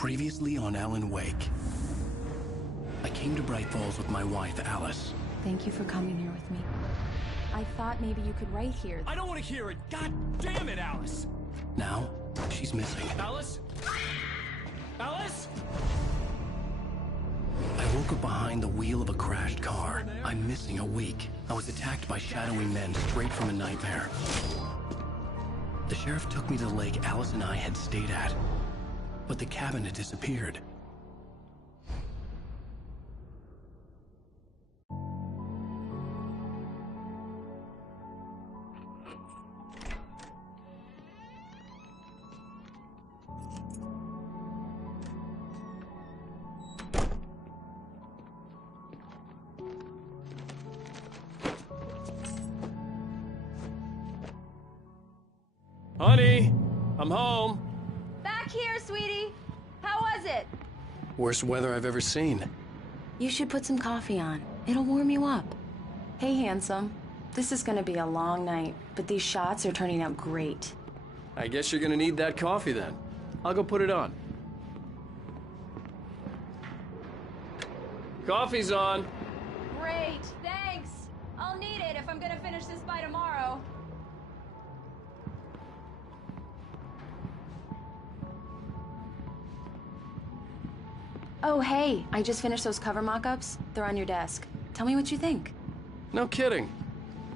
Previously on Alan Wake. I came to Bright Falls with my wife, Alice. Thank you for coming here with me. I thought maybe you could write here. I don't want to hear it! God damn it, Alice! Now, she's missing. Alice? Alice? I woke up behind the wheel of a crashed car. I'm missing a week. I was attacked by shadowy men straight from a nightmare. The sheriff took me to the lake Alice and I had stayed at, but the cabin had disappeared. Honey, I'm home. Back here, sweetie. How was it? Worst weather I've ever seen. You should put some coffee on. It'll warm you up. Hey, handsome. This is gonna be a long night, but these shots are turning out great. I guess you're gonna need that coffee then. I'll go put it on. Coffee's on. Great, thanks. I'll need it if I'm gonna finish this by tomorrow. Oh, hey, I just finished those cover mock-ups. They're on your desk. Tell me what you think. No kidding.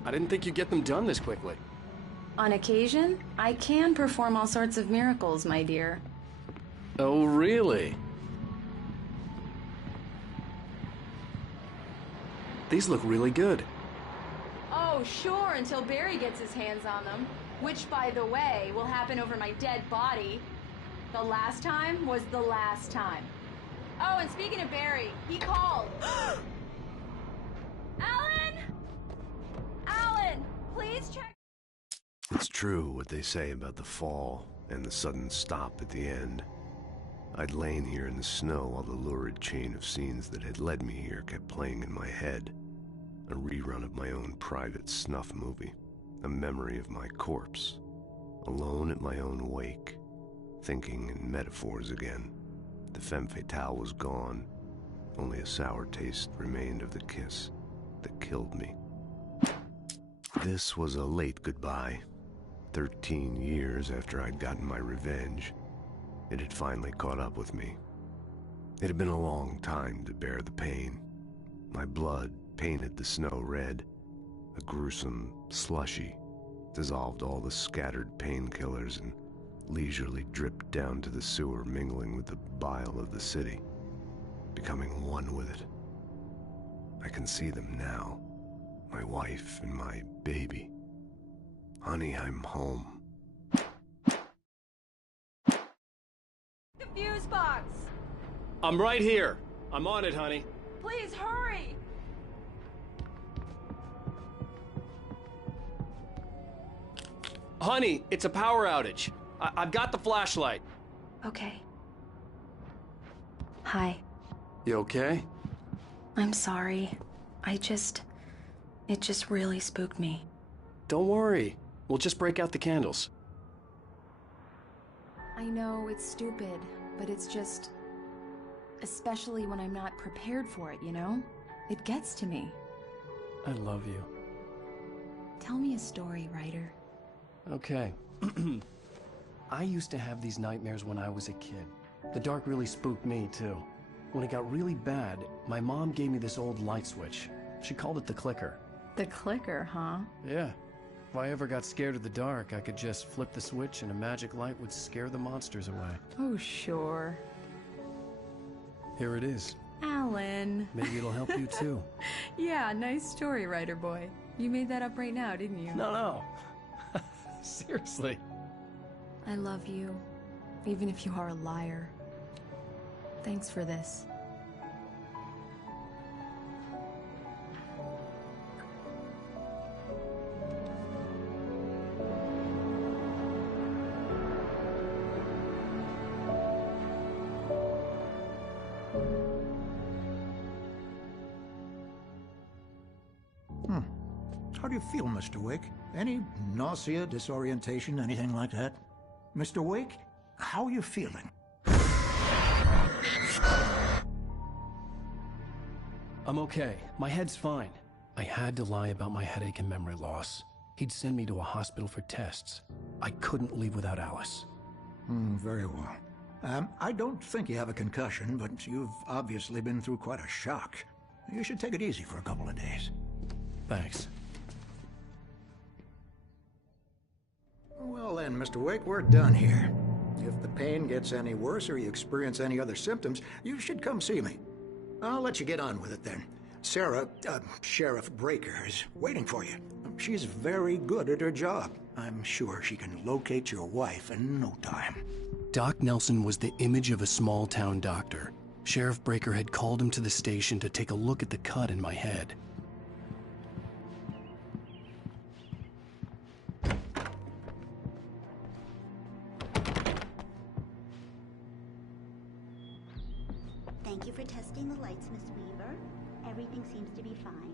I didn't think you'd get them done this quickly. On occasion, I can perform all sorts of miracles, my dear. Oh, really? These look really good. Oh, sure, until Barry gets his hands on them. Which, by the way, will happen over my dead body. The last time was the last time. Oh, and speaking of Barry, he called. Alan! Alan, please check... It's true what they say about the fall and the sudden stop at the end. I'd lain here in the snow while the lurid chain of scenes that had led me here kept playing in my head. A rerun of my own private snuff movie. A memory of my corpse. Alone at my own wake. Thinking in metaphors again. The femme fatale was gone. Only a sour taste remained of the kiss that killed me. This was a late goodbye. 13 years after I'd gotten my revenge, it had finally caught up with me. It had been a long time to bear the pain. My blood painted the snow red. A gruesome slushy dissolved all the scattered painkillers and leisurely dripped down to the sewer, mingling with the bile of the city, becoming one with it. I can see them now, my wife and my baby. Honey, I'm home. The fuse box! I'm right here. I'm on it, honey. Please hurry! Honey, it's a power outage. I've got the flashlight. Okay. Hi. You okay? I'm sorry. It just really spooked me. Don't worry. We'll just break out the candles. I know it's stupid, but it's just... especially when I'm not prepared for it, you know? It gets to me. I love you. Tell me a story, writer. Okay. I used to have these nightmares when I was a kid. The dark really spooked me, too. When it got really bad, my mom gave me this old light switch. She called it the clicker. The clicker, huh? Yeah. If I ever got scared of the dark, I could just flip the switch and a magic light would scare the monsters away. Oh, sure. Here it is. Alan. Maybe it'll help you, too. Yeah, nice story, writer boy. You made that up right now, didn't you? No. Seriously. I love you, even if you are a liar. Thanks for this. How do you feel, Mr. Wake? Any nausea, disorientation, anything like that? Mr. Wake, how are you feeling? I'm okay. My head's fine. I had to lie about my headache and memory loss. He'd send me to a hospital for tests. I couldn't leave without Alice. Very well. I don't think you have a concussion, but you've obviously been through quite a shock. You should take it easy for a couple of days. Thanks. Well then, Mr. Wake, we're done here. If the pain gets any worse or you experience any other symptoms, you should come see me. I'll let you get on with it then. Sarah, Sheriff Breaker, is waiting for you. She's very good at her job. I'm sure she can locate your wife in no time. Doc Nelson was the image of a small-town doctor. Sheriff Breaker had called him to the station to take a look at the cut in my head. Thank you for testing the lights, Miss Weaver. Everything seems to be fine.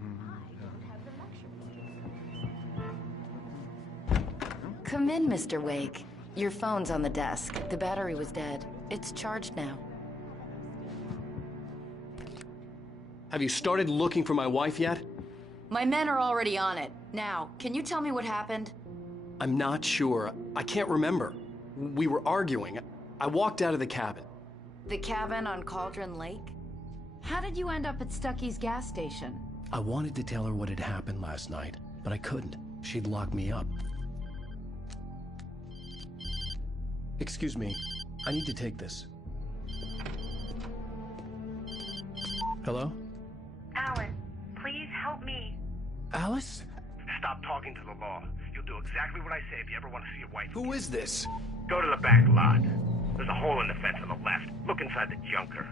I don't have the lecture. Come in, Mr. Wake. Your phone's on the desk. The battery was dead. It's charged now. Have you started looking for my wife yet? My men are already on it. Now, can you tell me what happened? I'm not sure. I can't remember. We were arguing. I walked out of the cabin. The cabin on Cauldron Lake? How did you end up at Stucky's gas station? I wanted to tell her what had happened last night, but I couldn't. She'd lock me up. Excuse me. I need to take this. Hello? Alan, please help me. Alice? Stop talking to the law. You'll do exactly what I say if you ever want to see your wife. Who is this? Go to the back lot. There's a hole in the fence on the left. Look inside the junker.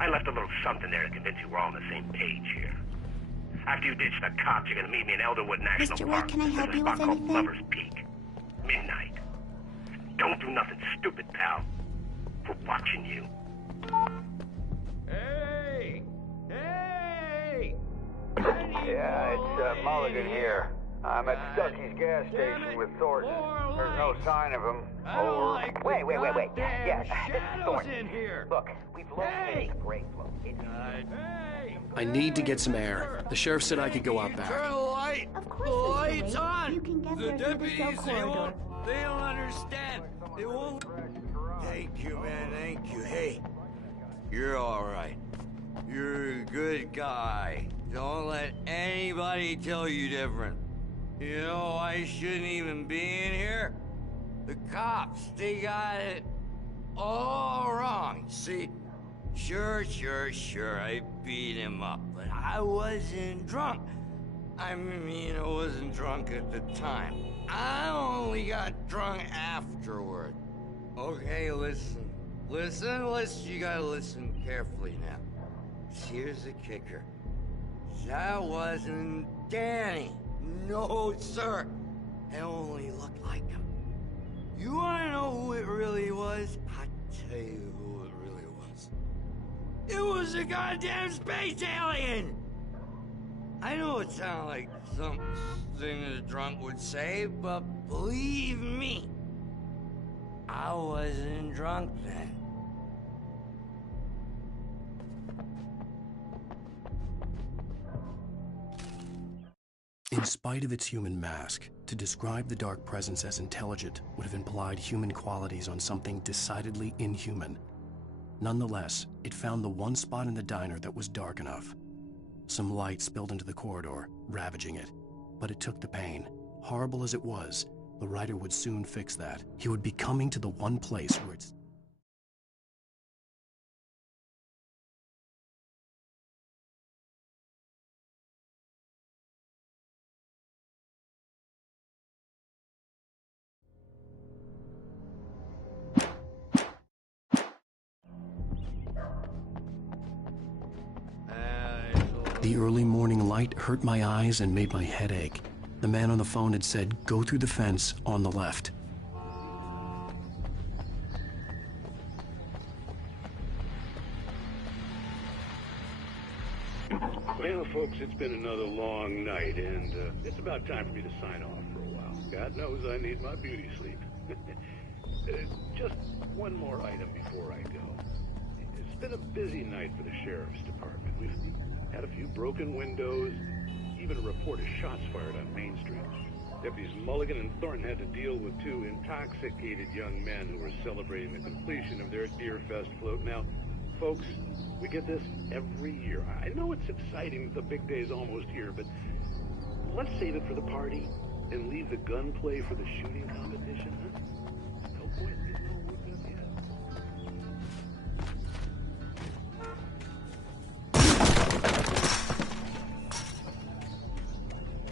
I left a little something there to convince you we're all on the same page here. After you ditch the cops, you're gonna meet me in Elderwood National Mr. Park. Wake, can I help There's a you spot with called anything? Lover's Peak. Midnight. Don't do nothing stupid, pal. We're watching you. Hey! Hey! Yeah, it's Mulligan here. I'm at Stucky's gas station with Thornton. There's no sign of him. Over. Wait. Yeah, this is Thornton. In here. Look, we've located the grave float. Hey! I need to get some air. The sheriff said I could go out back. Turn the light! Of course, The Mr. light's Wake. on! You can get The there through the cell deputies, corridor. they don't understand. They won't... Thank you, man, thank you. Hey, you're all right. You're a good guy. Don't let anybody tell you different. You know, I shouldn't even be in here. The cops, they got it all wrong. See, sure, I beat him up, but I wasn't drunk. I mean, I wasn't drunk at the time. I only got drunk afterward. Okay, listen. You gotta listen carefully now. Here's the kicker. That wasn't Danny. No, sir. It only looked like him. You wanna know who it really was? I'll tell you who it really was. It was a goddamn space alien! I know it sounds like something a drunk would say, but believe me, I wasn't drunk then. In spite of its human mask, to describe the dark presence as intelligent would have implied human qualities on something decidedly inhuman. Nonetheless, it found the one spot in the diner that was dark enough. Some light spilled into the corridor, ravaging it. But it took the pain. Horrible as it was, the writer would soon fix that. He would be coming to the one place where it's... The early morning light hurt my eyes and made my head ache. The man on the phone had said, go through the fence on the left. Well, folks, it's been another long night, and it's about time for me to sign off for a while. God knows I need my beauty sleep. Just one more item before I go. It's been a busy night for the sheriff's department. We've had a few broken windows, even a report of shots fired on Main Street. Deputies Mulligan and Thornton had to deal with two intoxicated young men who were celebrating the completion of their Deerfest float. Now, folks, we get this every year. I know it's exciting that the big day's almost here, but let's save it for the party and leave the gunplay for the shooting competition, huh? No point in getting all worked up yet.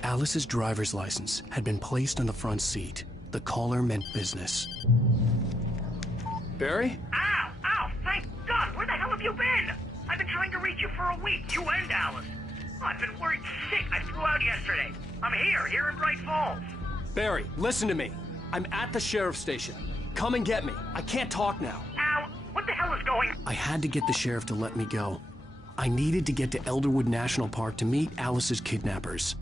Alice's driver's license had been placed on the front seat. The caller meant business. Barry? Ow! Ow! Thank God! Where the hell have you been? I've been trying to reach you for a week, you and Alice. I've been worried sick. I flew out yesterday. I'm here in Bright Falls. Barry, listen to me. I'm at the sheriff's station. Come and get me. I can't talk now. Ow! What the hell is going on? I had to get the sheriff to let me go. I needed to get to Elderwood National Park to meet Alice's kidnappers.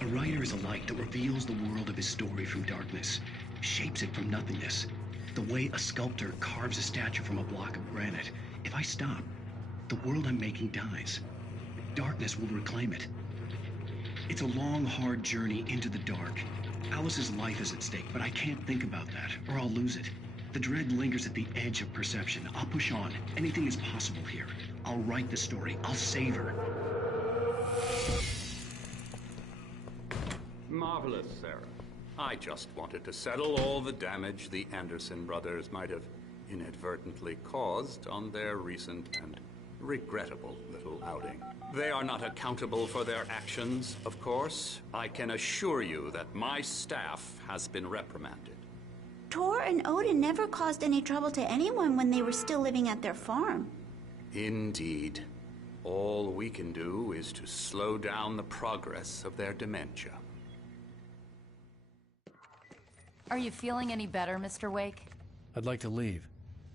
A writer is a light that reveals the world of his story from darkness, shapes it from nothingness. The way a sculptor carves a statue from a block of granite. If I stop, the world I'm making dies. Darkness will reclaim it. It's a long, hard journey into the dark. Alice's life is at stake, but I can't think about that, or I'll lose it. The dread lingers at the edge of perception. I'll push on. Anything is possible here. I'll write the story. I'll save her. Marvelous, Sarah. I just wanted to settle all the damage the Anderson brothers might have inadvertently caused on their recent and regrettable little outing. They are not accountable for their actions, of course. I can assure you that my staff has been reprimanded. Tor and Odin never caused any trouble to anyone when they were still living at their farm. Indeed. All we can do is to slow down the progress of their dementia. Are you feeling any better, Mr. Wake? I'd like to leave.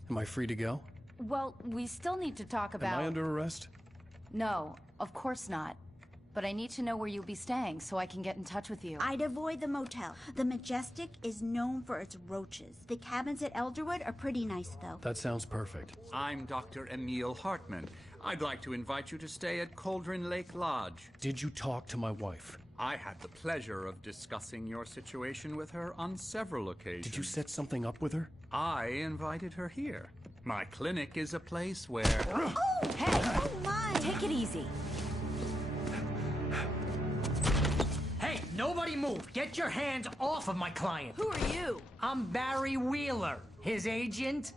Am I free to go? Well, we still need to talk about... Am I under arrest? No, of course not. But I need to know where you'll be staying so I can get in touch with you. I'd avoid the motel. The Majestic is known for its roaches. The cabins at Elderwood are pretty nice, though. That sounds perfect. I'm Dr. Emil Hartman. I'd like to invite you to stay at Cauldron Lake Lodge. Did you talk to my wife? I had the pleasure of discussing your situation with her on several occasions. Did you set something up with her? I invited her here. My clinic is a place where... Oh! Hey! Oh, my! Take it easy. Hey, nobody move! Get your hands off of my client! Who are you? I'm Barry Wheeler, his agent.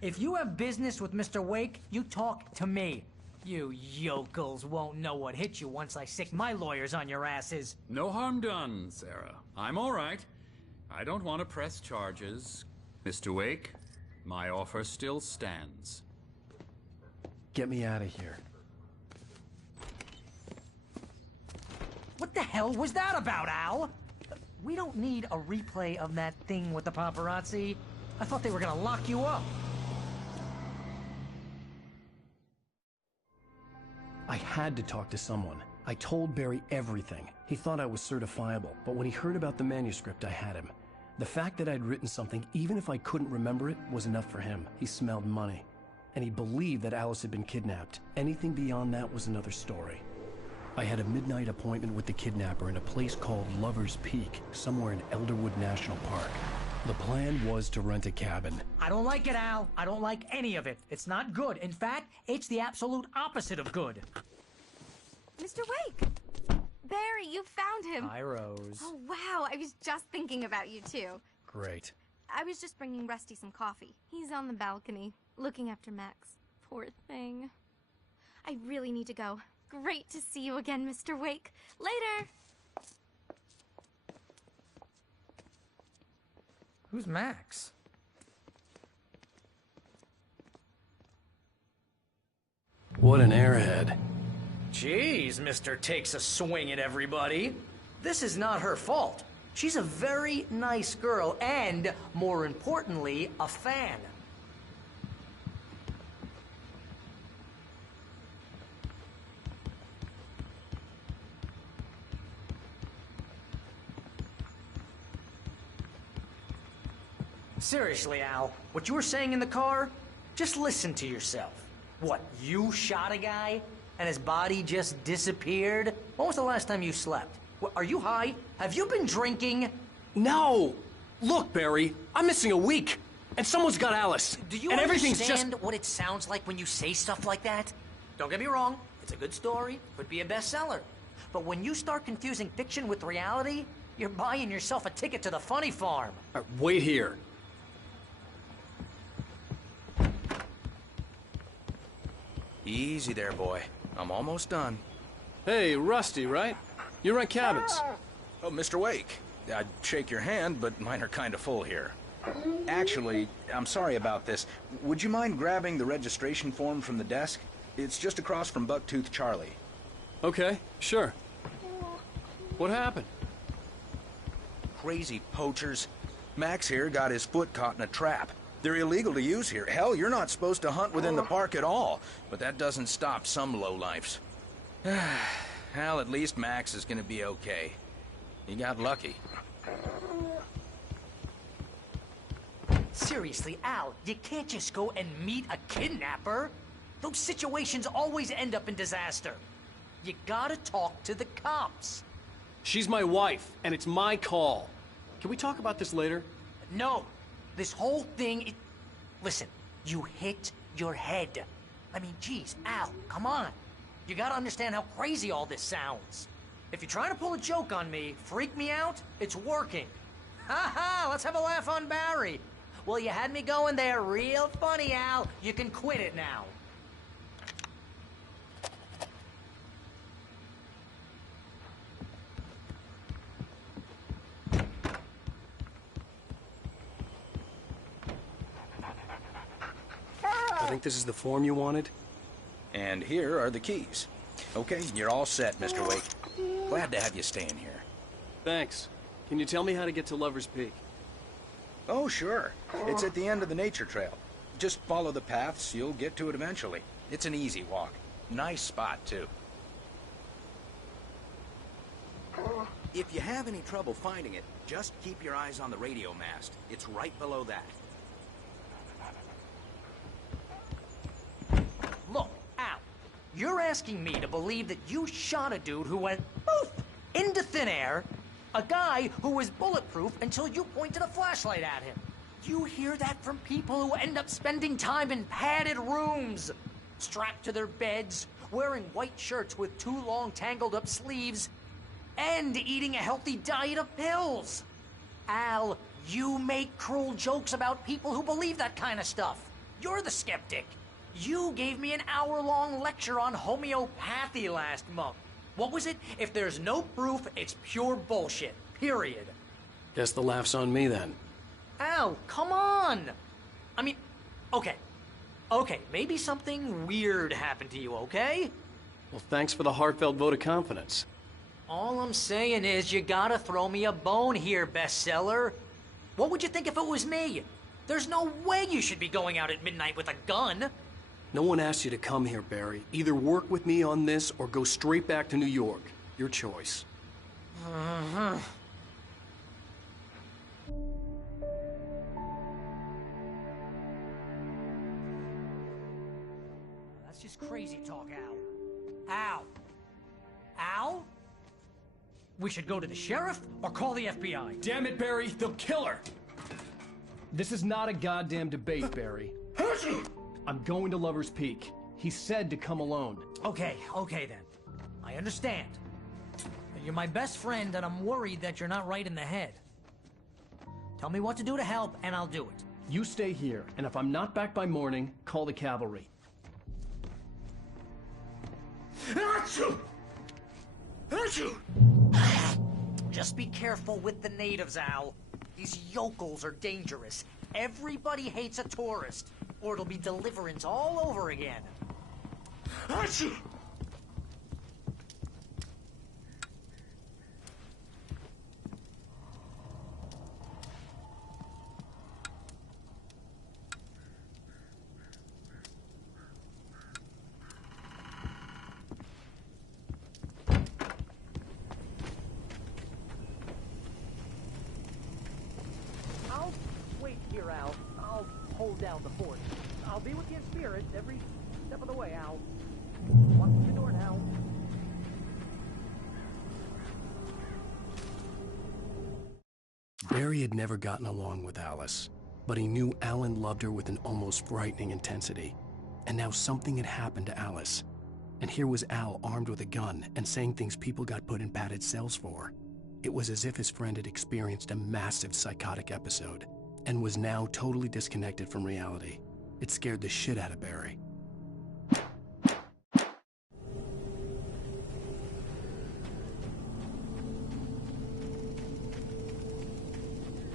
If you have business with Mr. Wake, you talk to me. You yokels won't know what hit you once I sick my lawyers on your asses. No harm done, Sarah. I'm all right. I don't want to press charges. Mr. Wake, my offer still stands. Get me out of here. What the hell was that about, Al? We don't need a replay of that thing with the paparazzi. I thought they were gonna lock you up. I had to talk to someone. I told Barry everything. He thought I was certifiable, but when he heard about the manuscript, I had him. The fact that I'd written something, even if I couldn't remember it, was enough for him. He smelled money. And he believed that Alice had been kidnapped. Anything beyond that was another story. I had a midnight appointment with the kidnapper in a place called Lover's Peak, somewhere in Elderwood National Park. The plan was to rent a cabin. I don't like it, Al. I don't like any of it. It's not good. In fact, it's the absolute opposite of good. Mr. Wake! Barry, you found him. Hi, Rose. Oh, wow. I was just thinking about you, too. Great. I was just bringing Rusty some coffee. He's on the balcony, looking after Max. Poor thing. I really need to go. Great to see you again, Mr. Wake. Later! Who's Max? What an airhead. Jeez, Mr. Takes a swing at everybody. This is not her fault. She's a very nice girl and, more importantly, a fan. Seriously, Al, what you were saying in the car, just listen to yourself. What, you shot a guy and his body just disappeared? When was the last time you slept? What, are you high? Have you been drinking? No! Look, Barry, I'm missing a week, and someone's got Alice. Do you and everything's understand just... what it sounds like when you say stuff like that? Don't get me wrong, it's a good story, could be a bestseller. But when you start confusing fiction with reality, you're buying yourself a ticket to the funny farm. Wait here. Easy there, boy. I'm almost done. Hey, Rusty, right? You rent cabins. Oh, Mr. Wake. I'd shake your hand, but mine are kind of full here. Actually, I'm sorry about this. Would you mind grabbing the registration form from the desk? It's just across from Bucktooth Charlie. Okay, sure. What happened? Crazy poachers. Max here got his foot caught in a trap. They're illegal to use here. Hell, you're not supposed to hunt within the park at all. But that doesn't stop some lowlifes. Well, at least Max is gonna be okay. He got lucky. Seriously, Al, you can't just go and meet a kidnapper. Those situations always end up in disaster. You gotta talk to the cops. She's my wife, and it's my call. Can we talk about this later? No. This whole thing, listen, you hit your head. I mean, geez, Al, come on. You gotta understand how crazy all this sounds. If you're trying to pull a joke on me, freak me out, it's working. Ha ha, let's have a laugh on Barry. Well, you had me going there real funny, Al. You can quit it now. I think this is the form you wanted. And here are the keys. Okay, you're all set, Mr. Wake. Glad to have you staying here. Thanks. Can you tell me how to get to Lover's Peak? Oh, sure. It's at the end of the nature trail. Just follow the paths, you'll get to it eventually. It's an easy walk. Nice spot, too. If you have any trouble finding it, just keep your eyes on the radio mast. It's right below that. Look, Al, you're asking me to believe that you shot a dude who went poof into thin air, a guy who was bulletproof until you pointed a flashlight at him. You hear that from people who end up spending time in padded rooms, strapped to their beds, wearing white shirts with too long tangled up sleeves, and eating a healthy diet of pills. Al, you make cruel jokes about people who believe that kind of stuff. You're the skeptic. You gave me an hour-long lecture on homeopathy last month. What was it? If there's no proof, it's pure bullshit. Period. Guess the laugh's on me then. Al, come on! I mean, okay, maybe something weird happened to you, okay? Well, thanks for the heartfelt vote of confidence. All I'm saying is you gotta throw me a bone here, bestseller. What would you think if it was me? There's no way you should be going out at midnight with a gun. No one asked you to come here, Barry. Either work with me on this or go straight back to New York. Your choice. That's just crazy talk, Al. Al? Al? We should go to the sheriff or call the FBI. Damn it, Barry, they'll kill her! This is not a goddamn debate, Barry. I'm going to Lover's Peak. He said to come alone. Okay then. I understand. You're my best friend, and I'm worried that you're not right in the head. Tell me what to do to help, and I'll do it. You stay here, and if I'm not back by morning, call the cavalry. Just be careful with the natives, Al. These yokels are dangerous. Everybody hates a tourist, or it'll be Deliverance all over again. I'll wait here, hold down the fort. I'll be with you in spirit every step of the way, Al. Walk through the door now. Barry had never gotten along with Alice, but he knew Alan loved her with an almost frightening intensity. And now something had happened to Alice. And here was Al armed with a gun and saying things people got put in padded cells for. It was as if his friend had experienced a massive psychotic episode and was now totally disconnected from reality. It scared the shit out of Barry.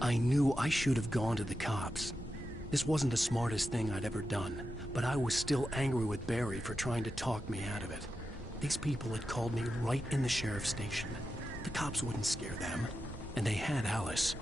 I knew I should have gone to the cops. This wasn't the smartest thing I'd ever done, but I was still angry with Barry for trying to talk me out of it. These people had called me right in the sheriff's station. The cops wouldn't scare them, and they had Alice.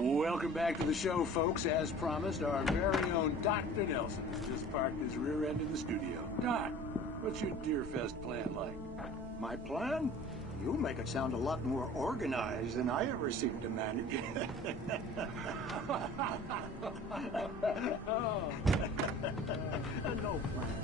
Welcome back to the show, folks. As promised, our very own Dr. Nelson has just parked his rear end in the studio. Doc, what's your Deerfest plan like? My plan? You make it sound a lot more organized than I ever seem to manage. No plan.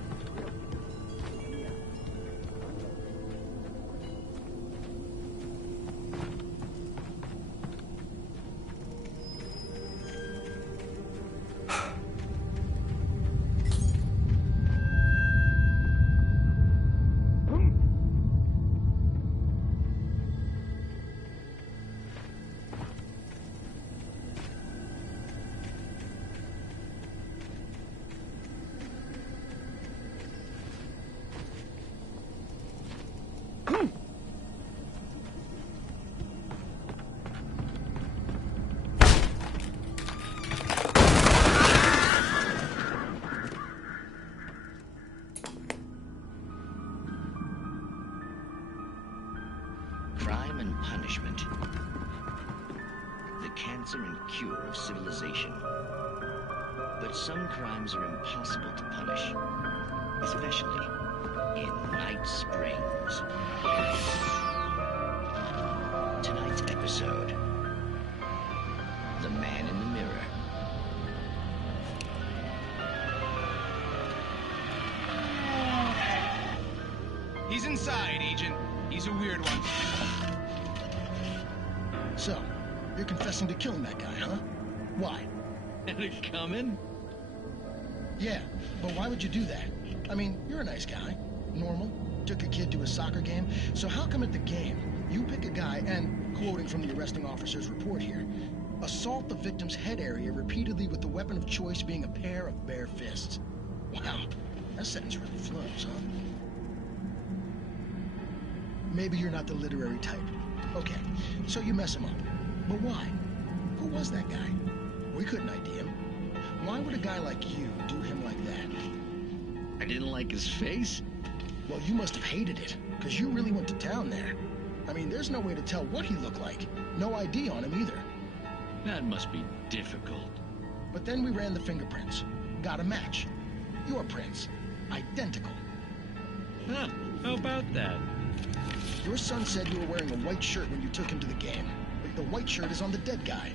Crime and punishment. The cancer and cure of civilization. But some crimes are impossible to punish, especially in Night Springs. Tonight's episode, The Man in the Mirror. He's inside, Agent. He's a weird one. So, you're confessing to killing that guy, huh? Why? Had it coming? Yeah, but why would you do that? I mean, you're a nice guy. Normal. Took a kid to a soccer game. So how come at the game, you pick a guy and, quoting from the arresting officer's report here, assault the victim's head area repeatedly with the weapon of choice being a pair of bare fists? Wow, that sentence really flows, huh? Maybe you're not the literary type. Okay, so you mess him up. But why? Who was that guy? We couldn't ID him. Why would a guy like you do him like that? I didn't like his face? Well, you must have hated it, because you really went to town there. I mean, there's no way to tell what he looked like. No ID on him either. That must be difficult. But then we ran the fingerprints. Got a match. Your prints. Identical. Huh, how about that? Your son said you were wearing a white shirt when you took him to the game. But the white shirt is on the dead guy.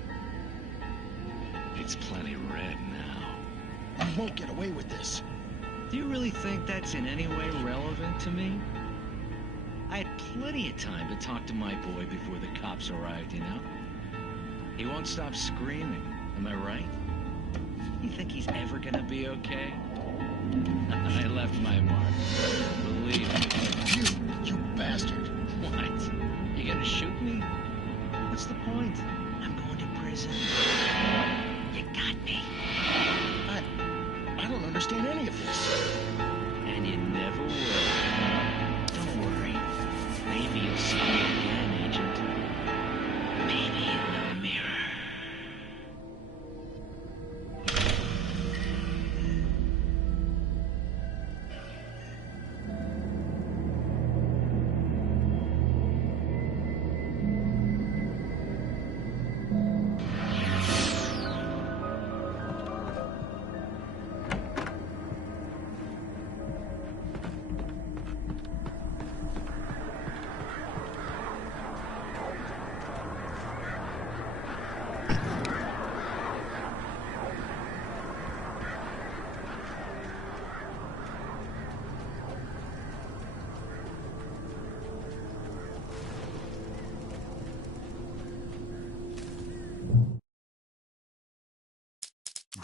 It's plenty red now. You won't get away with this. Do you really think that's in any way relevant to me? I had plenty of time to talk to my boy before the cops arrived, you know? He won't stop screaming, am I right? You think he's ever gonna be okay? I left my mark. Believe me. You bastard. What? You gonna shoot me? What's the point? I'm going to prison. You got me. I don't understand any of this. And you never will. Don't worry. Maybe you'll see me again, Agent. Maybe in the mirror.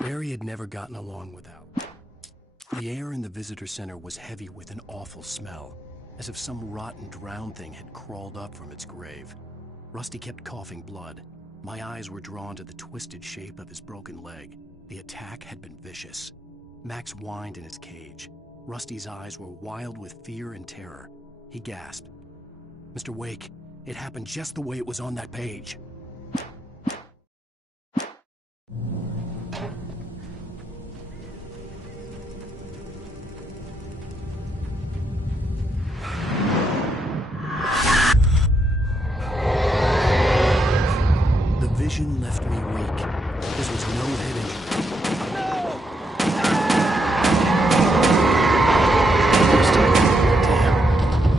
Barry had never gotten along without. The air in the visitor center was heavy with an awful smell, as if some rotten drowned thing had crawled up from its grave. Rusty kept coughing blood. My eyes were drawn to the twisted shape of his broken leg. The attack had been vicious. Max whined in his cage. Rusty's eyes were wild with fear and terror. He gasped. "Mr. Wake, it happened just the way it was on that page." The vision left me weak. This was no head injury.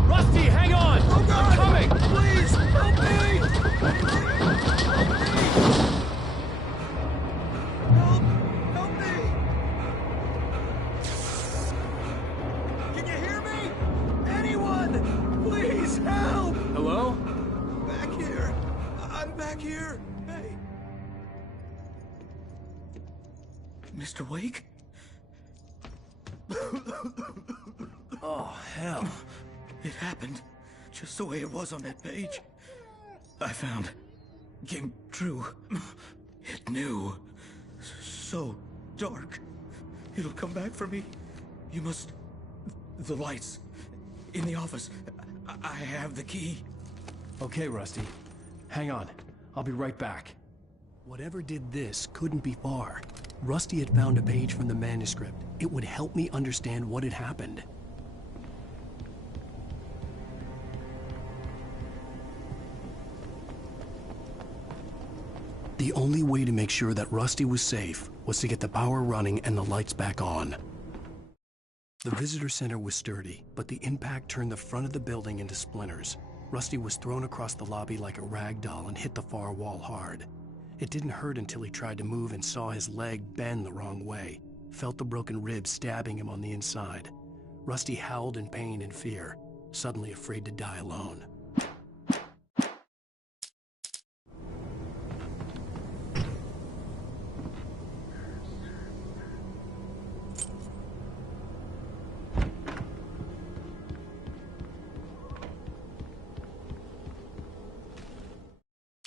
Rusty, hang on! Oh, God! I'm coming! Please, help me! Help me! Can you hear me? Anyone? Please, help! Hello? Back here. I'm back here. Hey. Mr. Wake? Oh, hell. It happened just the way it was on that page. I found. Came true. It knew. So dark. It'll come back for me. You must... The lights. In the office. I have the key. Okay, Rusty. Hang on. I'll be right back. Whatever did this couldn't be far. Rusty had found a page from the manuscript. It would help me understand what had happened. The only way to make sure that Rusty was safe was to get the power running and the lights back on. The visitor center was sturdy, but the impact turned the front of the building into splinters. Rusty was thrown across the lobby like a rag doll and hit the far wall hard. It didn't hurt until he tried to move and saw his leg bend the wrong way, felt the broken rib stabbing him on the inside. Rusty howled in pain and fear, suddenly afraid to die alone.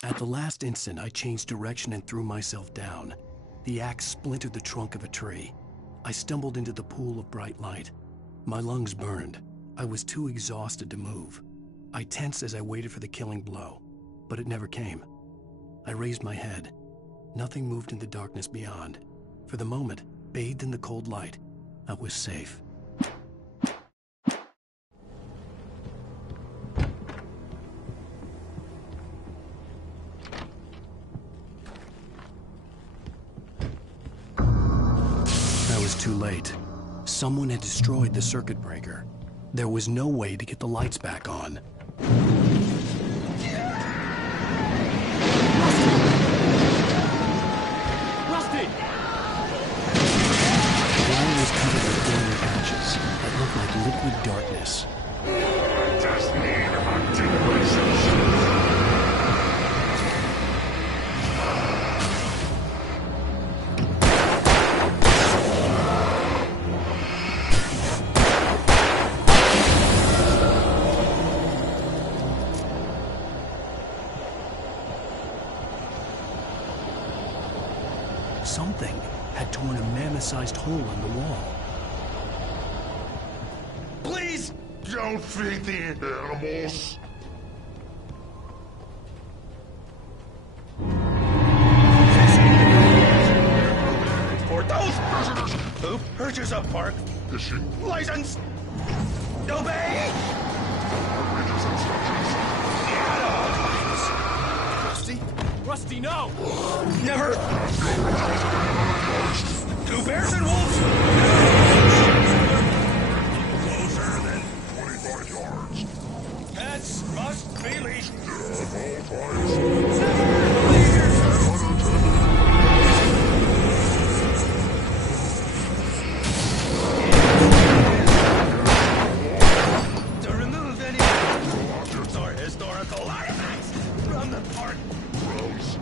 At the last instant, I changed direction and threw myself down. The axe splintered the trunk of a tree. I stumbled into the pool of bright light. My lungs burned. I was too exhausted to move. I tensed as I waited for the killing blow, but it never came. I raised my head. Nothing moved in the darkness beyond. For the moment, bathed in the cold light, I was safe. Too late. Someone had destroyed the circuit breaker. There was no way to get the lights back on. Rusty! The ground was covered with glowing patches that looked like liquid darkness. Just need about 10 myself. Something had torn a mammoth-sized hole in the wall. Please don't feed the animals. For those who purchase a park license, obey! Rusty? Rusty, no! Never! Two bears and wolves! Closer than 25 yards. Pets must be leashed. To remove any or historical artifacts from the park. Gross.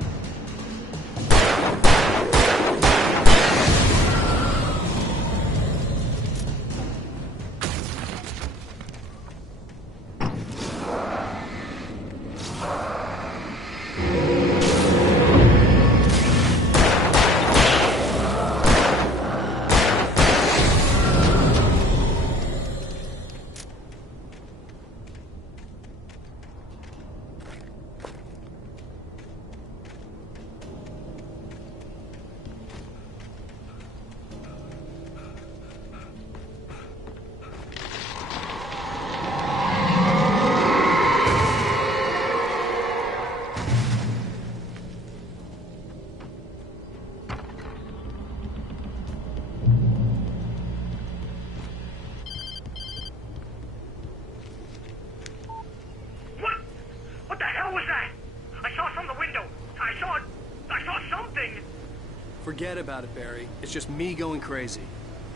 Forget about it, Barry. It's just me going crazy.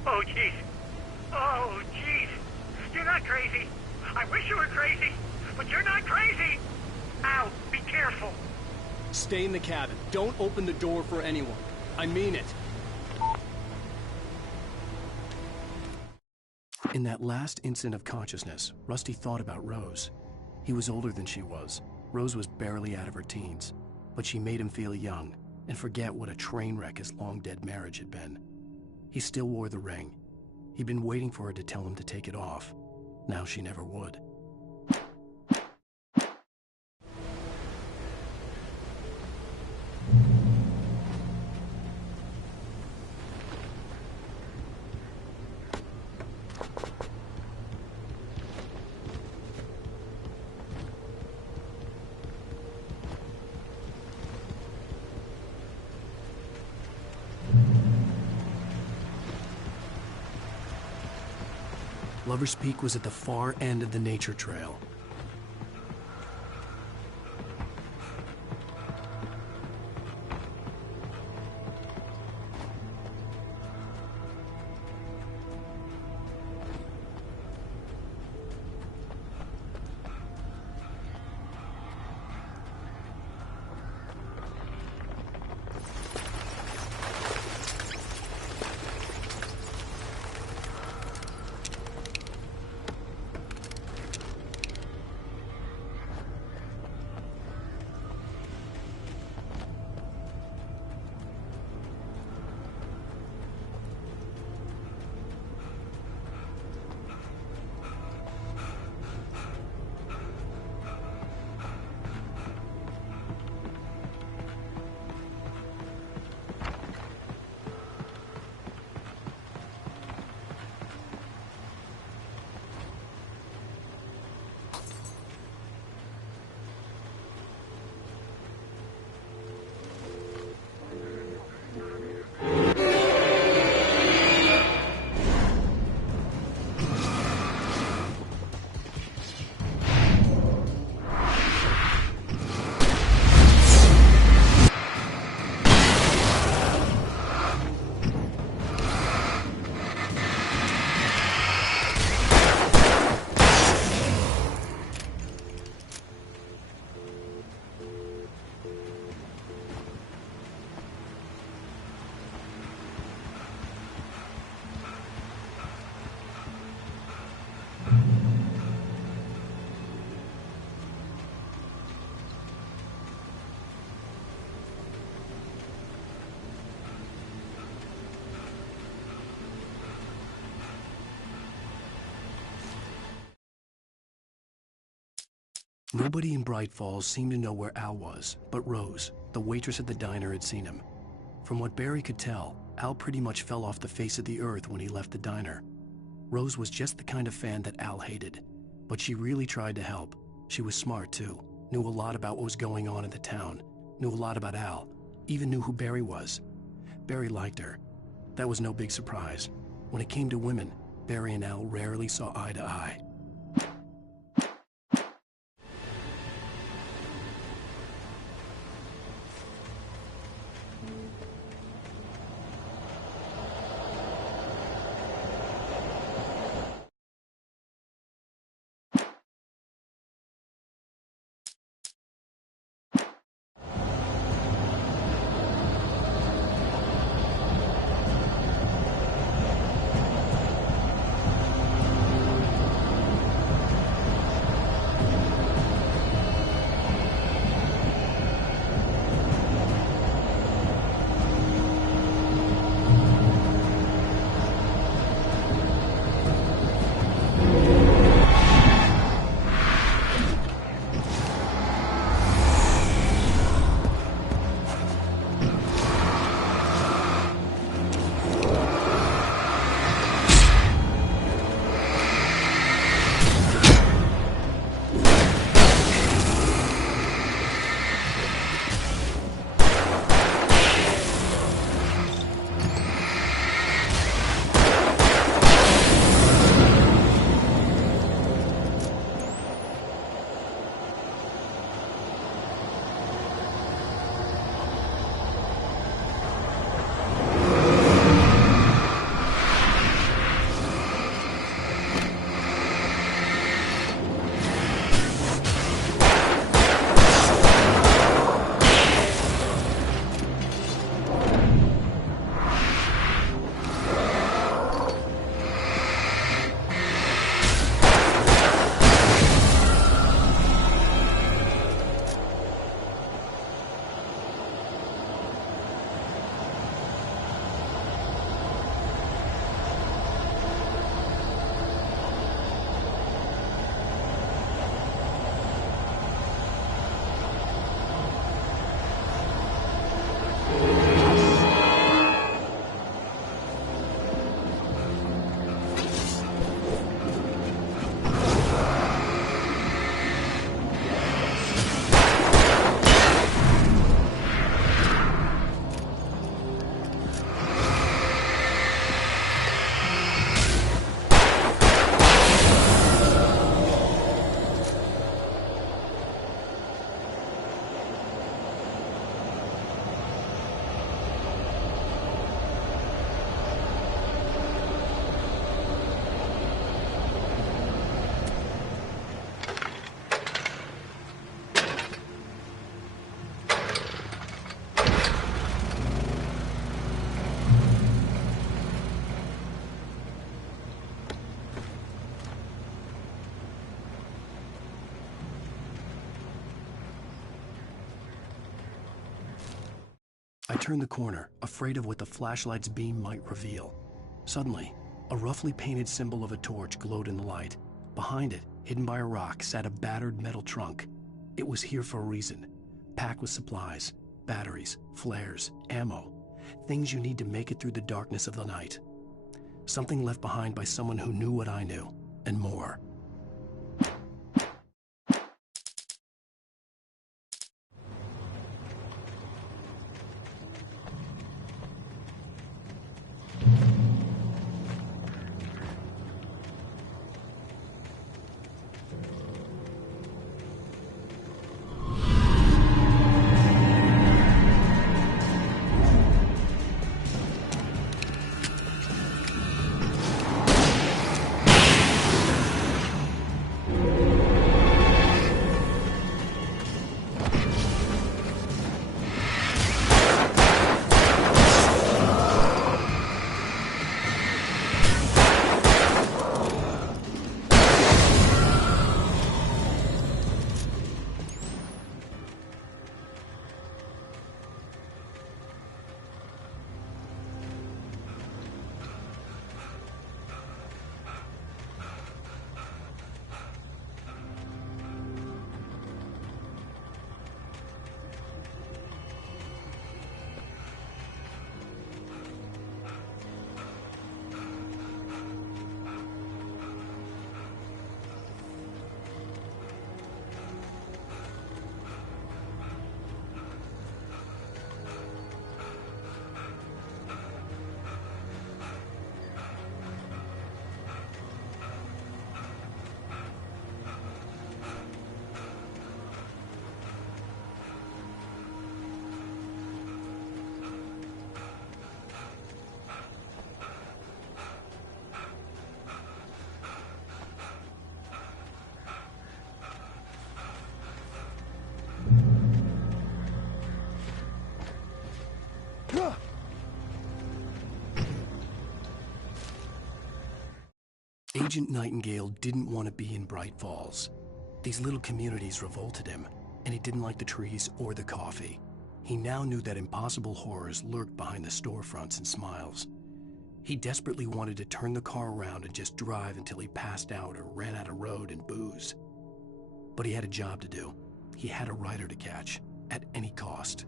Oh, jeez. Oh, jeez. You're not crazy. I wish you were crazy, but you're not crazy. Al, be careful. Stay in the cabin. Don't open the door for anyone. I mean it. In that last instant of consciousness, Rusty thought about Rose. He was older than she was. Rose was barely out of her teens, but she made him feel young and forget what a train wreck his long-dead marriage had been. He still wore the ring. He'd been waiting for her to tell him to take it off. Now she never would. Lover's Peak was at the far end of the nature trail. Nobody in Bright Falls seemed to know where Al was, but Rose, the waitress at the diner, had seen him. From what Barry could tell, Al pretty much fell off the face of the earth when he left the diner. Rose was just the kind of fan that Al hated, but she really tried to help. She was smart too, knew a lot about what was going on in the town, knew a lot about Al, even knew who Barry was. Barry liked her. That was no big surprise. When it came to women, Barry and Al rarely saw eye to eye. turned the corner, afraid of what the flashlight's beam might reveal. Suddenly, a roughly painted symbol of a torch glowed in the light. Behind it, hidden by a rock, sat a battered metal trunk. It was here for a reason, packed with supplies, batteries, flares, ammo, things you need to make it through the darkness of the night. Something left behind by someone who knew what I knew, and more. Agent Nightingale didn't want to be in Bright Falls. These little communities revolted him, and he didn't like the trees or the coffee. He now knew that impossible horrors lurked behind the storefronts and smiles. He desperately wanted to turn the car around and just drive until he passed out or ran out of road and booze. But he had a job to do. He had a rider to catch, at any cost.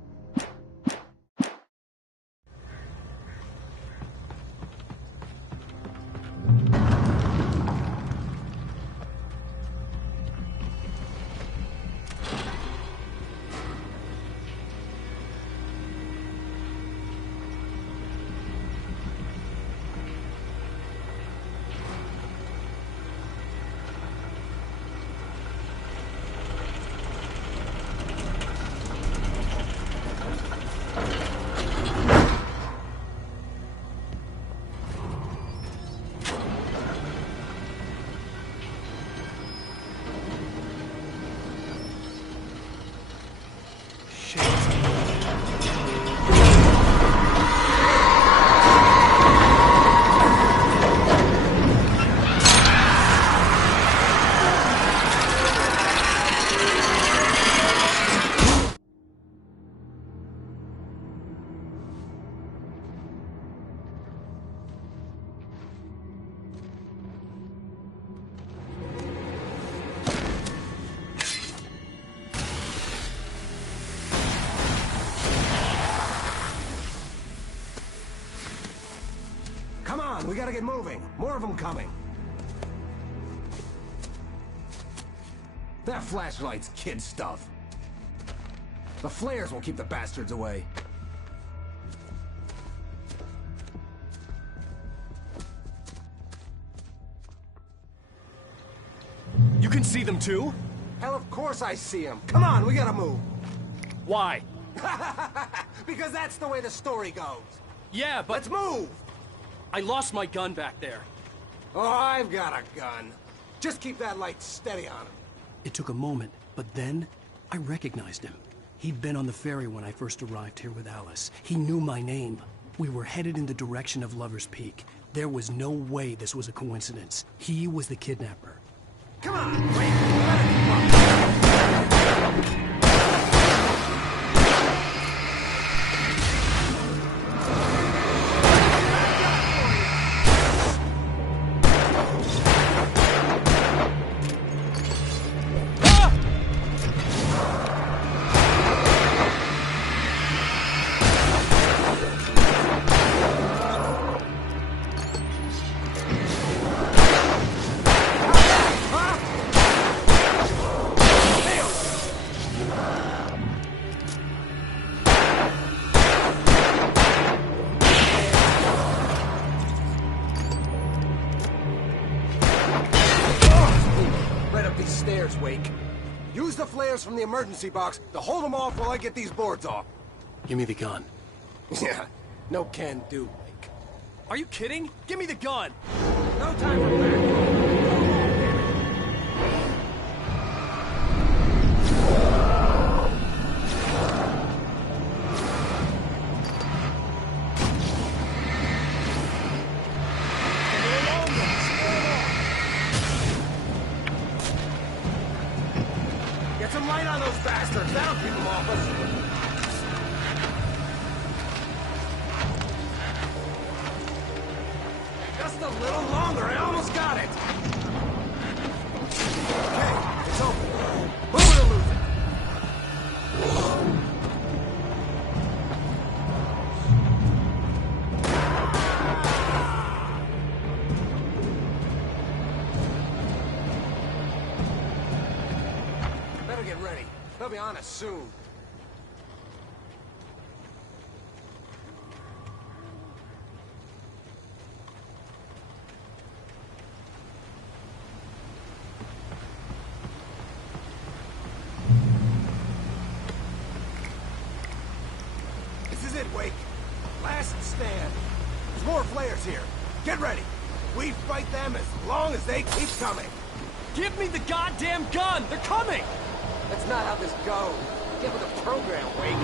We gotta get moving. More of them coming. That flashlight's kid stuff. The flares will keep the bastards away. You can see them too? Hell, of course I see them. Come on, we gotta move. Why? Because that's the way the story goes. Yeah, but... Let's move! I lost my gun back there. Oh, I've got a gun. Just keep that light steady on him. It took a moment, but then I recognized him. He'd been on the ferry when I first arrived here with Alice. He knew my name. We were headed in the direction of Lover's Peak. There was no way this was a coincidence. He was the kidnapper. Come on, wait! Let him keep up. up these stairs, Wake. Use the flares from the emergency box to hold them off while I get these boards off. Give me the gun. Yeah, no can do, Wake. Are you kidding? Give me the gun! No time for that. Get some light on those bastards. That'll keep them off us. Just a little longer. I almost got it. Okay, it's open. Move it or lose it. Better get ready. They'll be on us soon. This is it, Wake. Last stand. There's more flares here. Get ready. We fight them as long as they keep coming. Give me the goddamn gun! They're coming! That's not how this goes. Get with the program, Wake.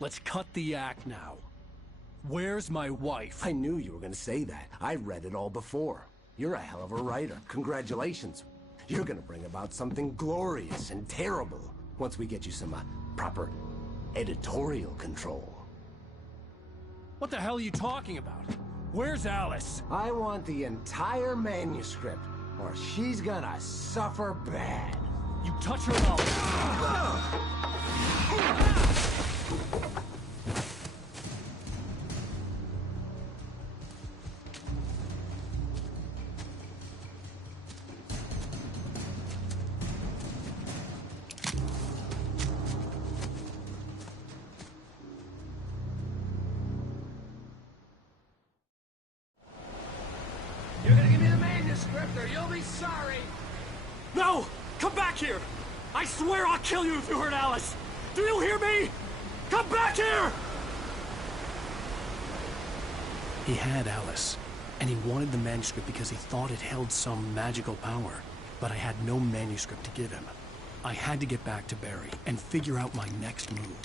Let's cut the act now. Where's my wife? I knew you were gonna say that. I read it all before. You're a hell of a writer. Congratulations. You're gonna bring about something glorious and terrible once we get you some proper editorial control. What the hell are you talking about? Where's Alice? I want the entire manuscript, or she's gonna suffer bad. You touch her and I'll... You're gonna give me the manuscript, or you'll be sorry. No! Come back here! I swear I'll kill you if you hurt Alice! Do you hear me? Come back here! He had Alice, and he wanted the manuscript because he thought it held some magical power. But I had no manuscript to give him. I had to get back to Barry and figure out my next move.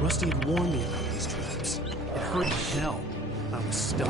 Rusty had warned me about these traps. It hurt like hell. I was stuck.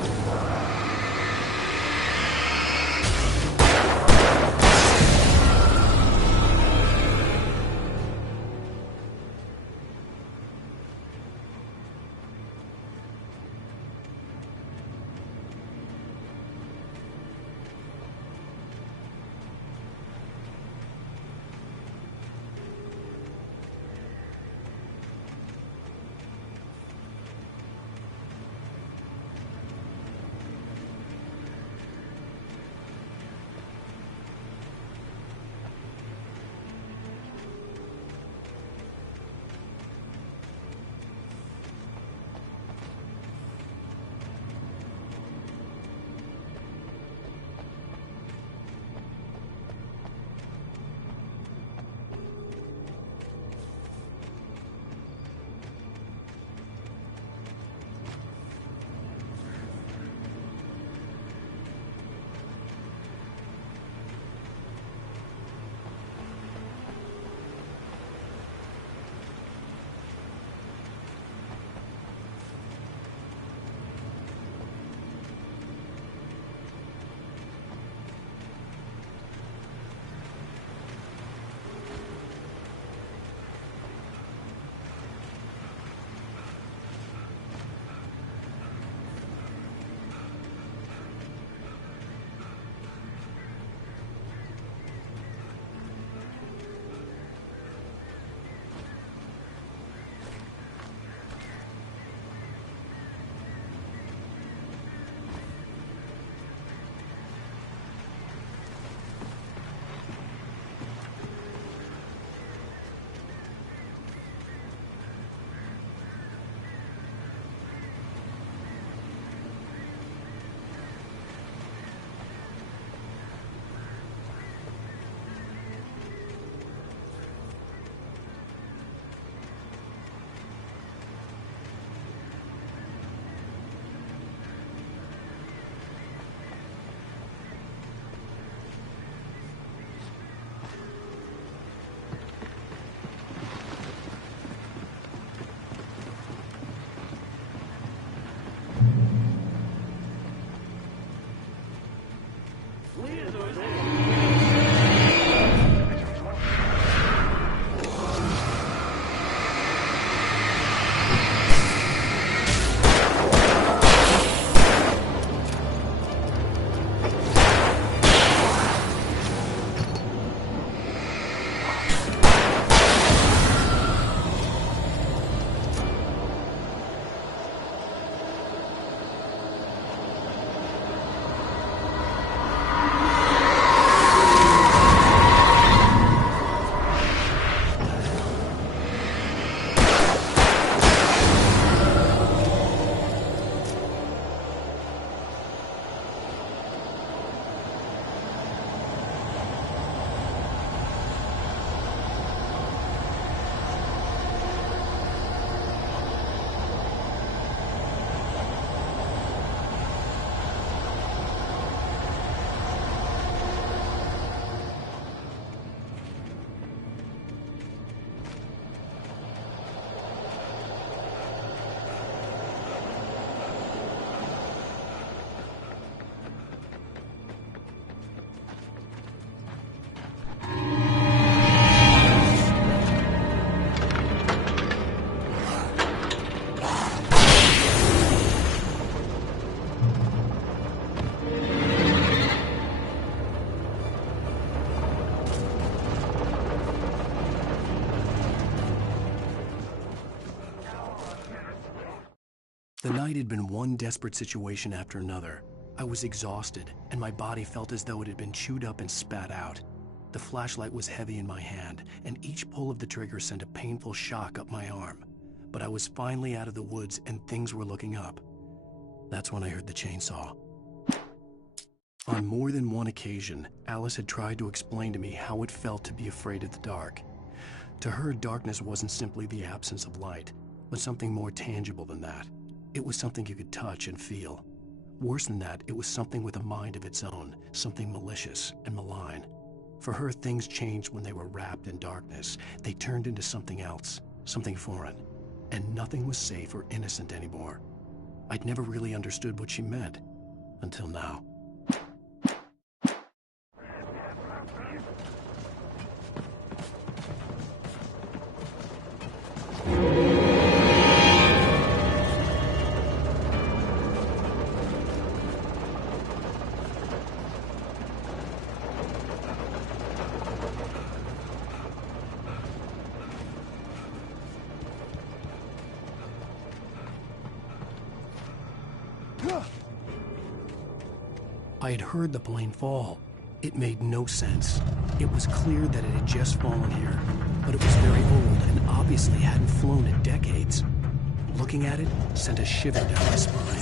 The night had been one desperate situation after another. I was exhausted, and my body felt as though it had been chewed up and spat out. The flashlight was heavy in my hand, and each pull of the trigger sent a painful shock up my arm. But I was finally out of the woods, and things were looking up. That's when I heard the chainsaw. On more than one occasion, Alice had tried to explain to me how it felt to be afraid of the dark. To her, darkness wasn't simply the absence of light, but something more tangible than that. It was something you could touch and feel. Worse than that, it was something with a mind of its own, something malicious and malign. For her, things changed when they were wrapped in darkness. They turned into something else, something foreign, and nothing was safe or innocent anymore. I'd never really understood what she meant, until now. I had heard the plane fall. It made no sense. It was clear that it had just fallen here, but it was very old and obviously hadn't flown in decades. Looking at it sent a shiver down my spine.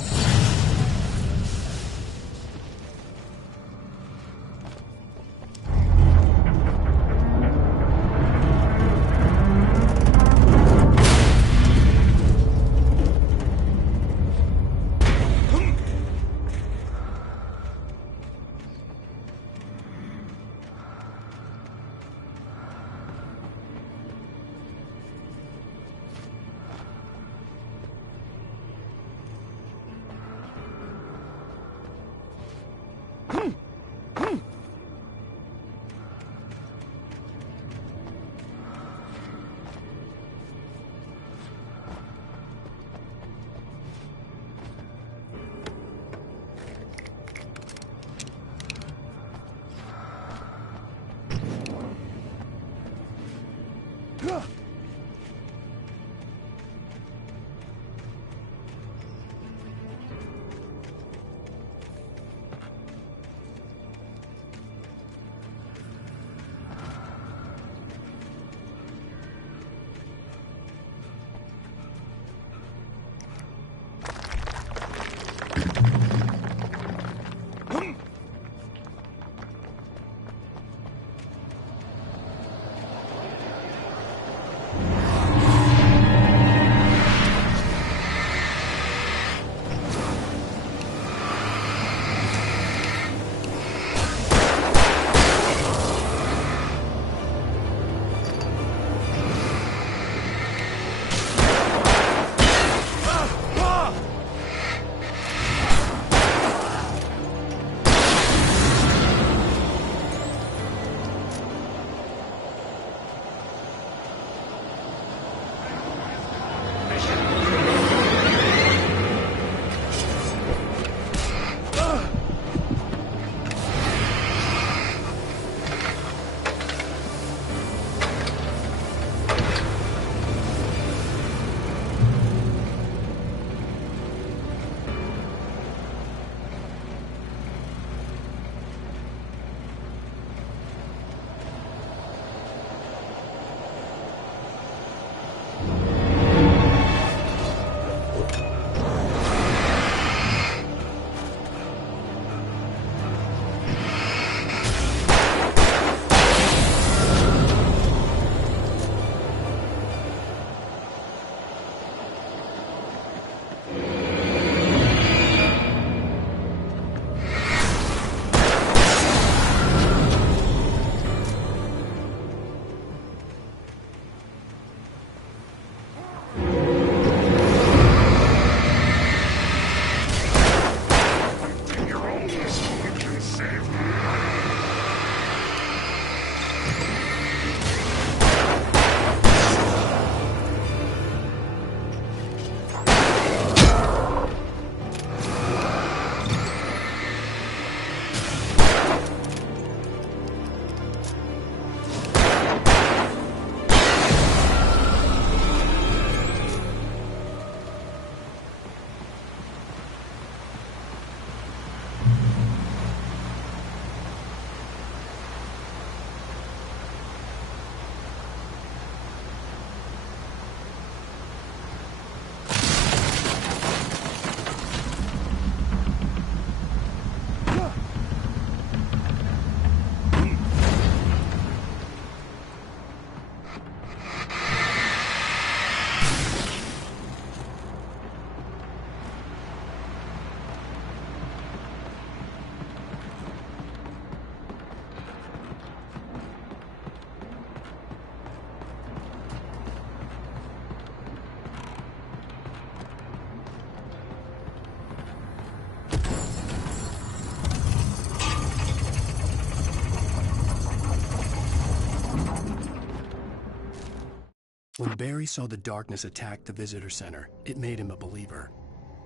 When Barry saw the darkness attack the visitor center, it made him a believer.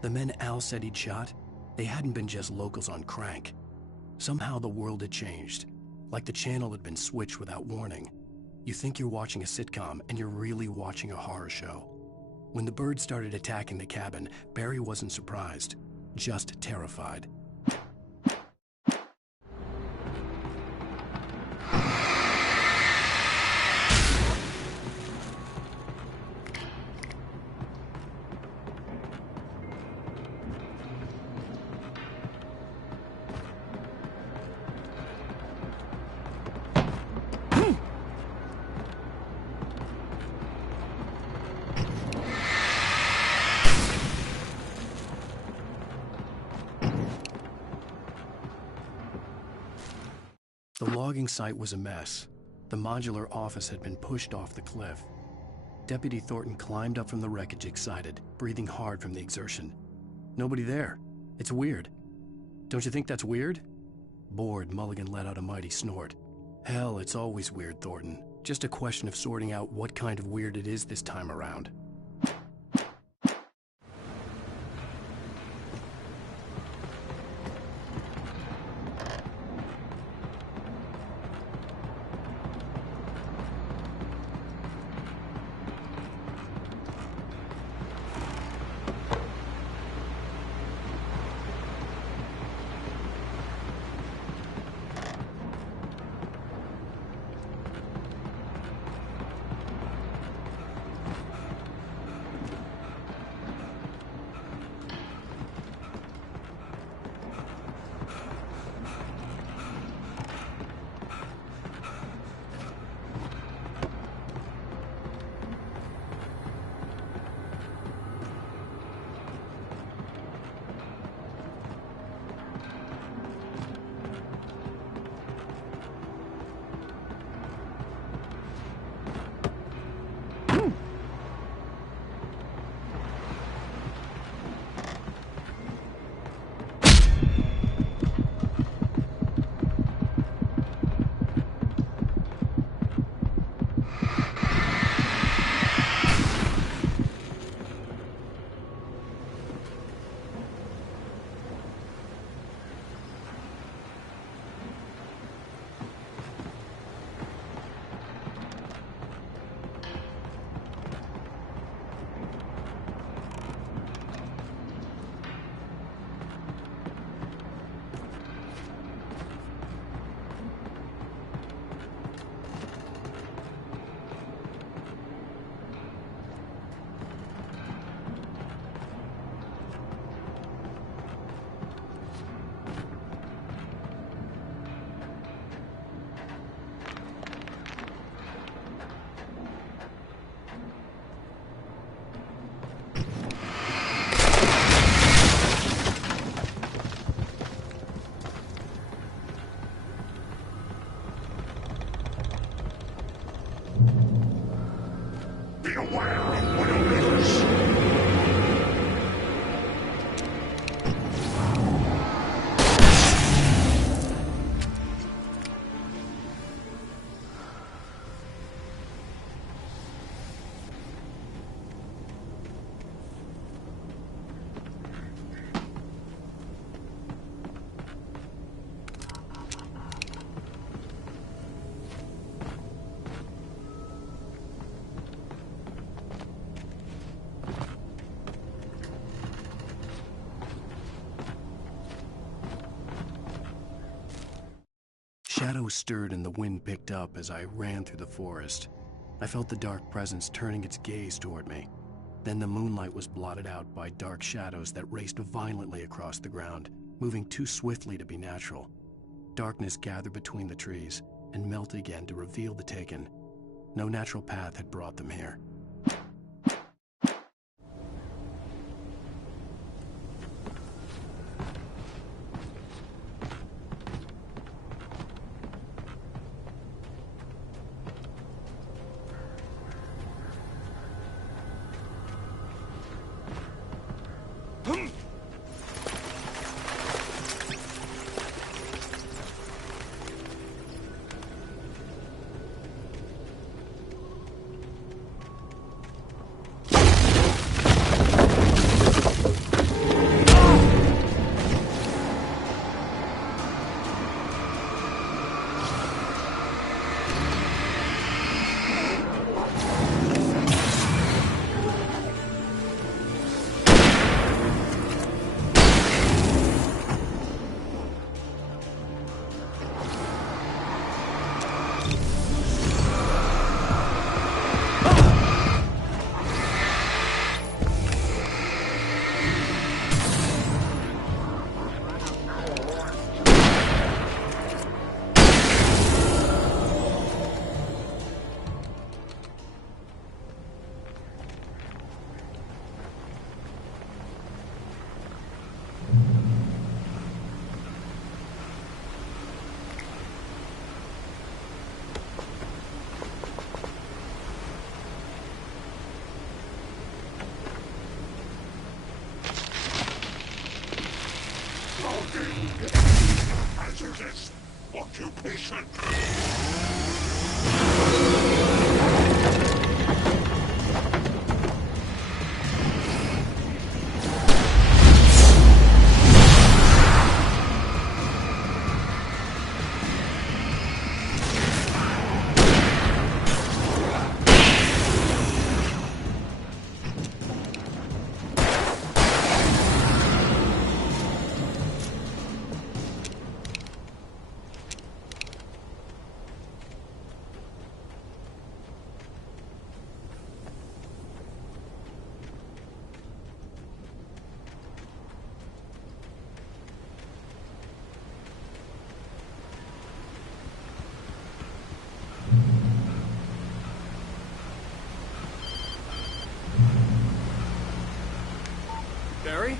The men Al said he'd shot, they hadn't been just locals on crank. Somehow the world had changed, like the channel had been switched without warning. You think you're watching a sitcom, and you're really watching a horror show. When the birds started attacking the cabin, Barry wasn't surprised, just terrified. The logging site was a mess. The modular office had been pushed off the cliff. Deputy Thornton climbed up from the wreckage excited, breathing hard from the exertion. Nobody there. It's weird. Don't you think that's weird? Bored, Mulligan let out a mighty snort. Hell, it's always weird, Thornton. Just a question of sorting out what kind of weird it is this time around. Shadows stirred and the wind picked up as I ran through the forest. I felt the dark presence turning its gaze toward me. Then the moonlight was blotted out by dark shadows that raced violently across the ground, moving too swiftly to be natural. Darkness gathered between the trees and melted again to reveal the Taken. No natural path had brought them here. occupation. Barry?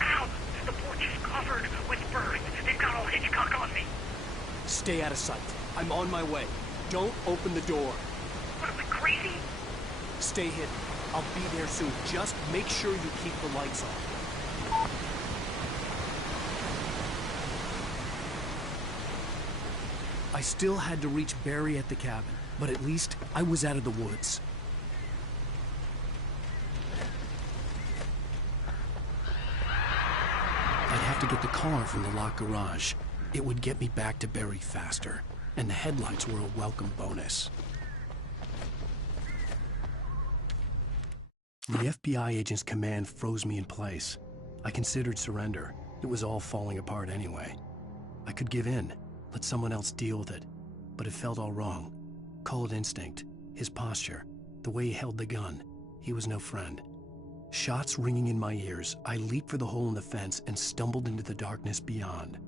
Ow! The porch is covered with birds. They've got all Hitchcock on me. Stay out of sight. I'm on my way. Don't open the door. What am I, crazy? Stay hidden. I'll be there soon. Just make sure you keep the lights on. I still had to reach Barry at the cabin, but at least I was out of the woods. I'd have to get the car from the locked garage. It would get me back to Barry faster, and the headlights were a welcome bonus. The FBI agent's command froze me in place. I considered surrender. It was all falling apart anyway. I could give in, let someone else deal with it, but it felt all wrong. Call it instinct, his posture, the way he held the gun. He was no friend. Shots ringing in my ears, I leaped for the hole in the fence and stumbled into the darkness beyond.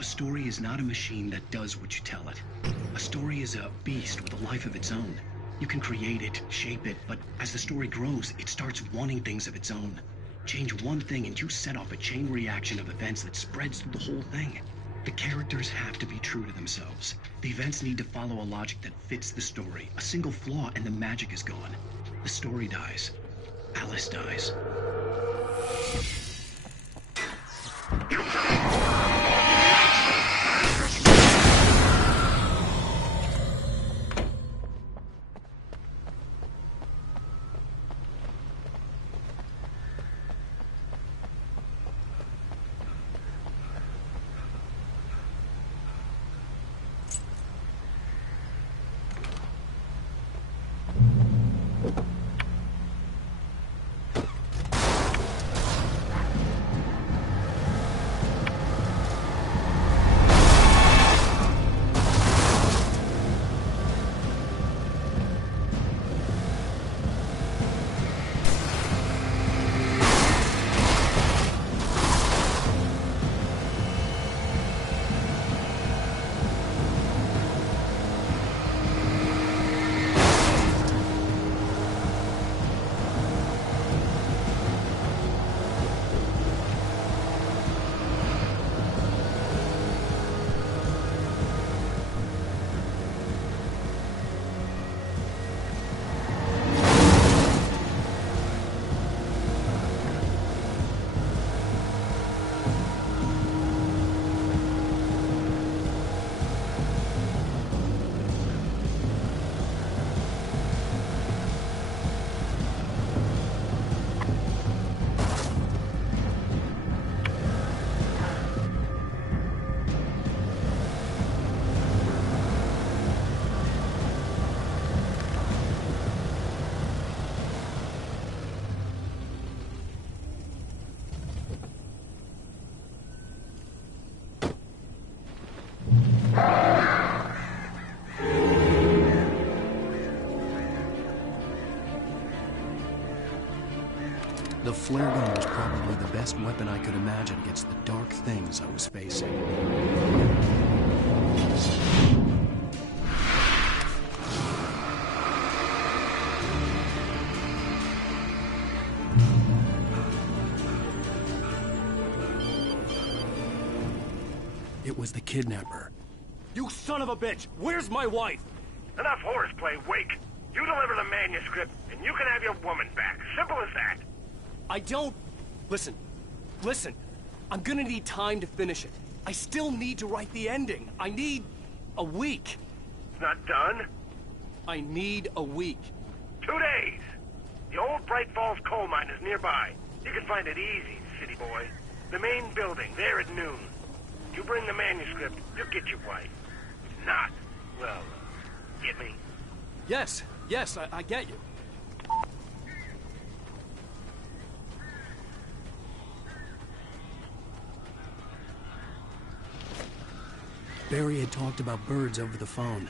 A story is not a machine that does what you tell it. A story is a beast with a life of its own. You can create it, shape it, but as the story grows, it starts wanting things of its own. Change one thing and you set off a chain reaction of events that spreads through the whole thing. The characters have to be true to themselves. The events need to follow a logic that fits the story. A single flaw and the magic is gone. The story dies. Alice dies. The flare gun was probably the best weapon I could imagine against the dark things I was facing. It was the kidnapper. You son of a bitch! Where's my wife? Enough horseplay, Wake. You deliver the manuscript, and you can have your woman back. Simple as that. I don't... Listen. I'm gonna need time to finish it. I still need to write the ending. I need a week. It's not done? I need a week. 2 days. The old Bright Falls coal mine is nearby. You can find it easy, city boy. The main building, there at noon. You bring the manuscript, you'll get your wife. If not, well, get me? Yes, I get you. Barry had talked about birds over the phone.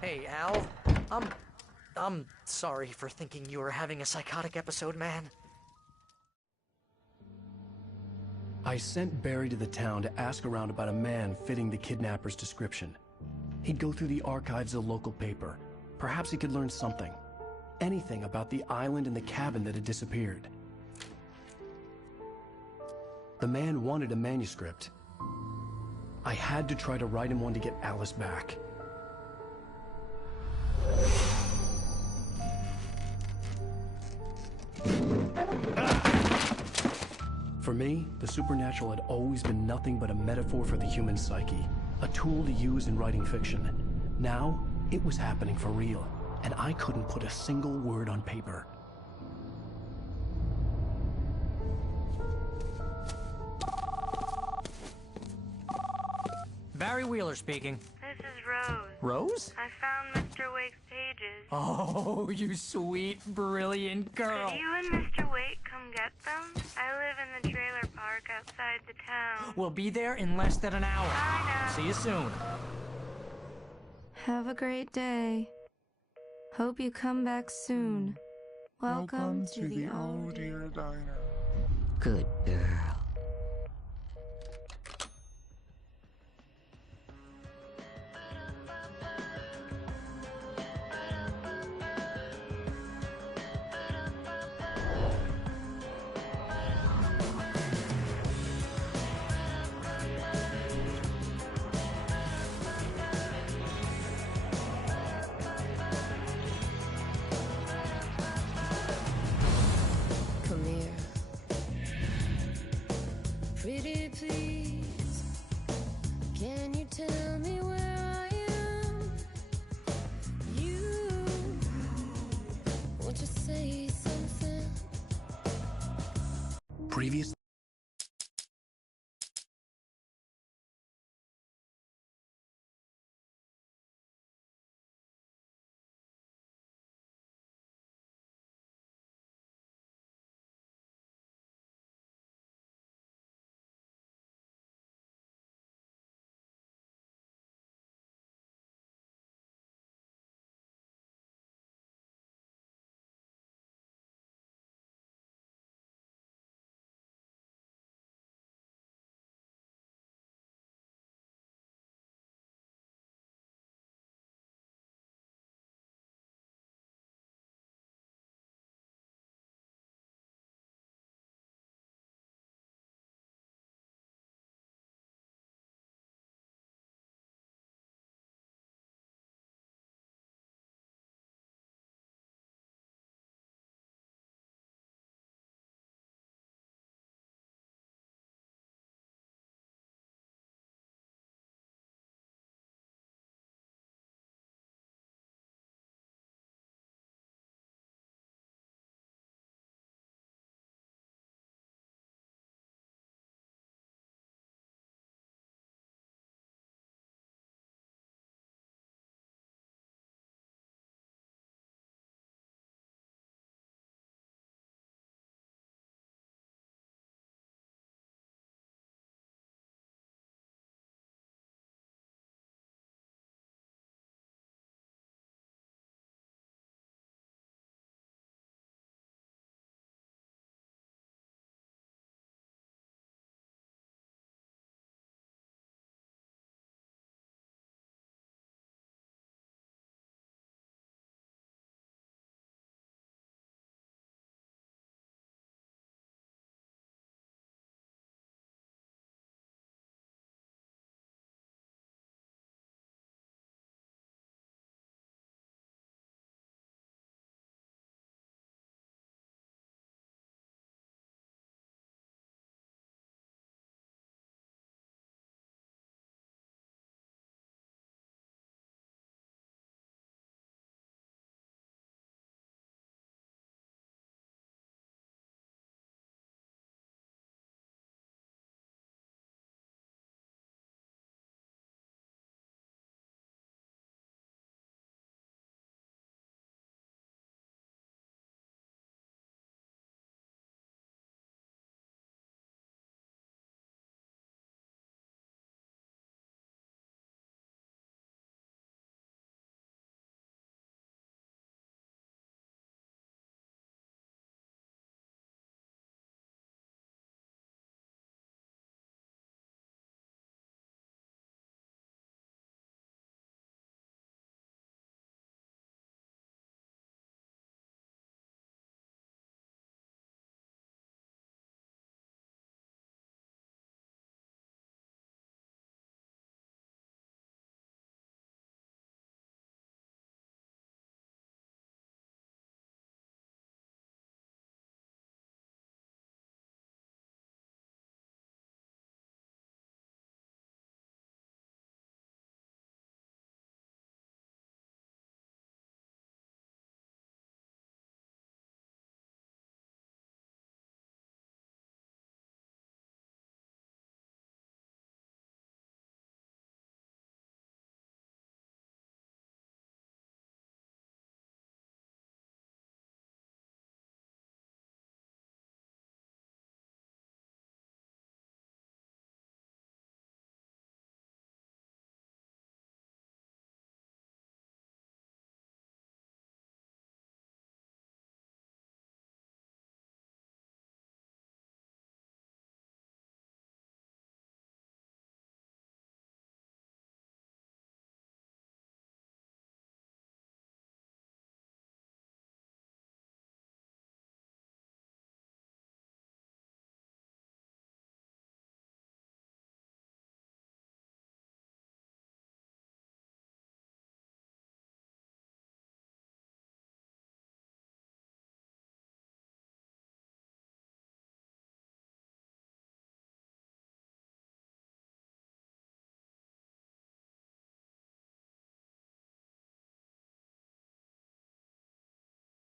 Hey, Al. I'm sorry for thinking you were having a psychotic episode, man. I sent Barry to the town to ask around about a man fitting the kidnapper's description. He'd go through the archives of the local paper. Perhaps he could learn something. Anything about the island and the cabin that had disappeared. The man wanted a manuscript. I had to try to write him one to get Alice back. For me, the supernatural had always been nothing but a metaphor for the human psyche, a tool to use in writing fiction. Now, it was happening for real, and I couldn't put a single word on paper. Barry Wheeler speaking. This is Rose. Rose? I found Mr. Wake's pages. Oh, you sweet, brilliant girl. Could you and Mr. Wake come get them? I live in the trailer park outside the town. We'll be there in less than an hour. Bye now. See you soon. Have a great day. Hope you come back soon. Welcome to the Oh Dear Diner. Good girl. please, can you tell me where I am? You, won't you say something? Previous